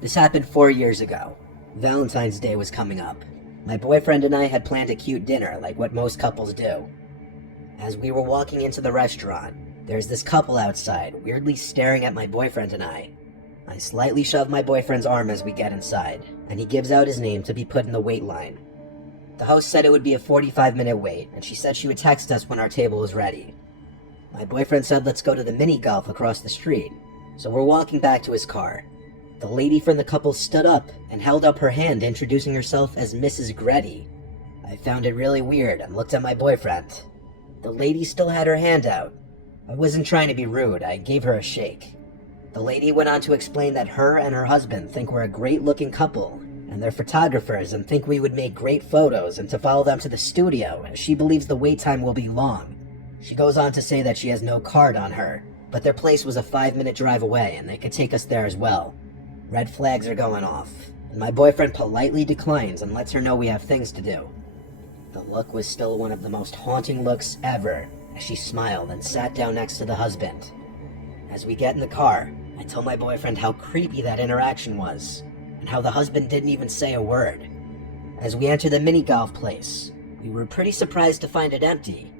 This happened 4 years ago. Valentine's Day was coming up. My boyfriend and I had planned a cute dinner like what most couples do. As we were walking into the restaurant, there's this couple outside, weirdly staring at my boyfriend and I. I slightly shove my boyfriend's arm as we get inside, and he gives out his name to be put in the wait line. The host said it would be a 45-minute wait, and she said she would text us when our table was ready. My boyfriend said let's go to the mini golf across the street, so we're walking back to his car. The lady from the couple stood up and held up her hand, introducing herself as Mrs. Gretty. I found it really weird and looked at my boyfriend. The lady still had her hand out. I wasn't trying to be rude, I gave her a shake. The lady went on to explain that her and her husband think we're a great-looking couple, and they're photographers and think we would make great photos, and to follow them to the studio, as she believes the wait time will be long. She goes on to say that she has no card on her, but their place was a 5-minute drive away and they could take us there as well. Red flags are going off, and my boyfriend politely declines and lets her know we have things to do. The look was still one of the most haunting looks ever, as she smiled and sat down next to the husband. As we get in the car, I tell my boyfriend how creepy that interaction was, and how the husband didn't even say a word. As we enter the mini golf place, we were pretty surprised to find it empty.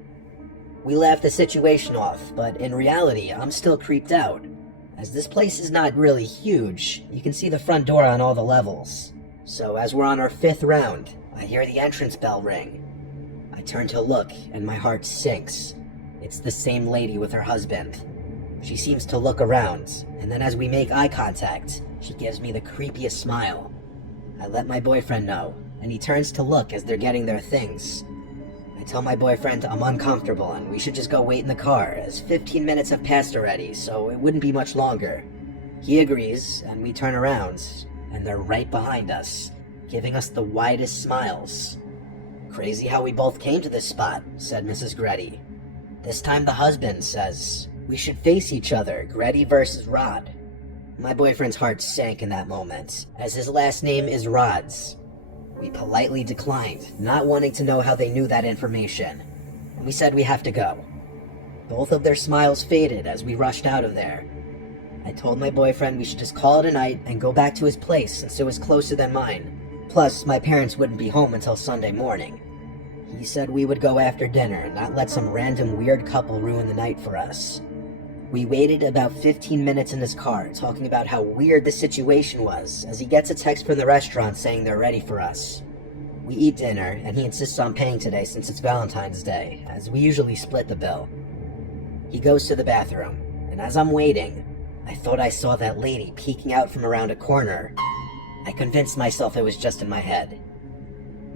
We laughed the situation off, but in reality, I'm still creeped out. As this place is not really huge, you can see the front door on all the levels. So as we're on our 5th round, I hear the entrance bell ring. I turn to look, and my heart sinks. It's the same lady with her husband. She seems to look around, and then as we make eye contact, she gives me the creepiest smile. I let my boyfriend know, and he turns to look as they're getting their things. I tell my boyfriend I'm uncomfortable and we should just go wait in the car, as 15 minutes have passed already, so it wouldn't be much longer. He agrees, and we turn around, and they're right behind us, giving us the widest smiles. "Crazy how we both came to this spot," said Mrs. Gretty. This time the husband says, "We should face each other, Gretty versus Rod." My boyfriend's heart sank in that moment, as his last name is Rods. We politely declined, not wanting to know how they knew that information, and we said we have to go. Both of their smiles faded as we rushed out of there. I told my boyfriend we should just call it a night and go back to his place since it was closer than mine. Plus, my parents wouldn't be home until Sunday morning. He said we would go after dinner and not let some random weird couple ruin the night for us. We waited about 15 minutes in his car, talking about how weird the situation was, as he gets a text from the restaurant saying they're ready for us. We eat dinner, and he insists on paying today since it's Valentine's Day, as we usually split the bill. He goes to the bathroom, and as I'm waiting, I thought I saw that lady peeking out from around a corner. I convinced myself it was just in my head.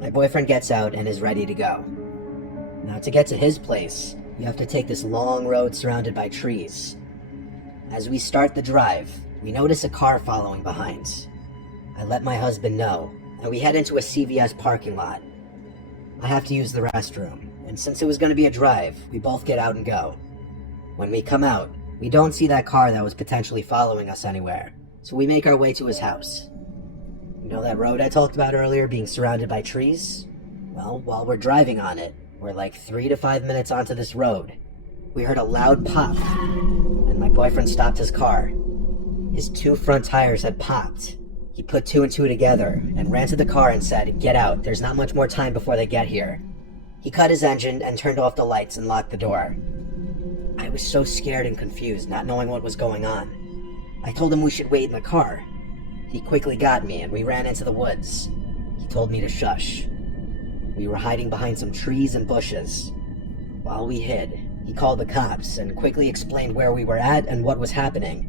My boyfriend gets out and is ready to go. Now, to get to his place, you have to take this long road surrounded by trees. As we start the drive, we notice a car following behind. I let my husband know, and we head into a CVS parking lot. I have to use the restroom, and since it was going to be a drive, we both get out and go. When we come out, we don't see that car that was potentially following us anywhere, so we make our way to his house. You know that road I talked about earlier being surrounded by trees? Well, while we're driving on it, we're like 3 to 5 minutes onto this road. We heard a loud pop, and my boyfriend stopped his car. His 2 front tires had popped. He put 2 and 2 together and ran to the car and said, "Get out, there's not much more time before they get here." He cut his engine and turned off the lights and locked the door. I was so scared and confused, not knowing what was going on. I told him we should wait in the car. He quickly got me and we ran into the woods. He told me to shush. We were hiding behind some trees and bushes. While we hid, he called the cops and quickly explained where we were at and what was happening.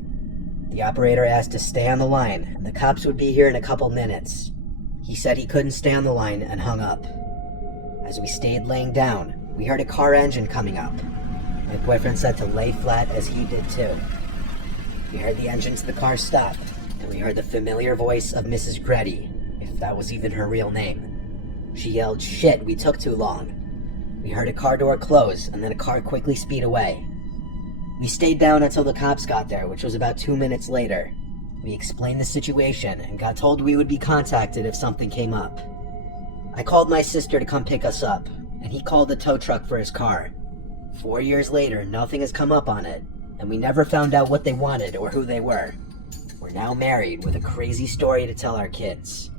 The operator asked to stay on the line, and the cops would be here in a couple minutes. He said he couldn't stay on the line and hung up. As we stayed laying down, we heard a car engine coming up. My boyfriend said to lay flat as he did too. We heard the engine to the car stop, and we heard the familiar voice of Mrs. Gretty, if that was even her real name. She yelled, "Shit, we took too long." We heard a car door close, and then a car quickly speed away. We stayed down until the cops got there, which was about 2 minutes later. We explained the situation, and got told we would be contacted if something came up. I called my sister to come pick us up, and he called the tow truck for his car. 4 years later, nothing has come up on it, and we never found out what they wanted or who they were. We're We're now married with a crazy story to tell our kids.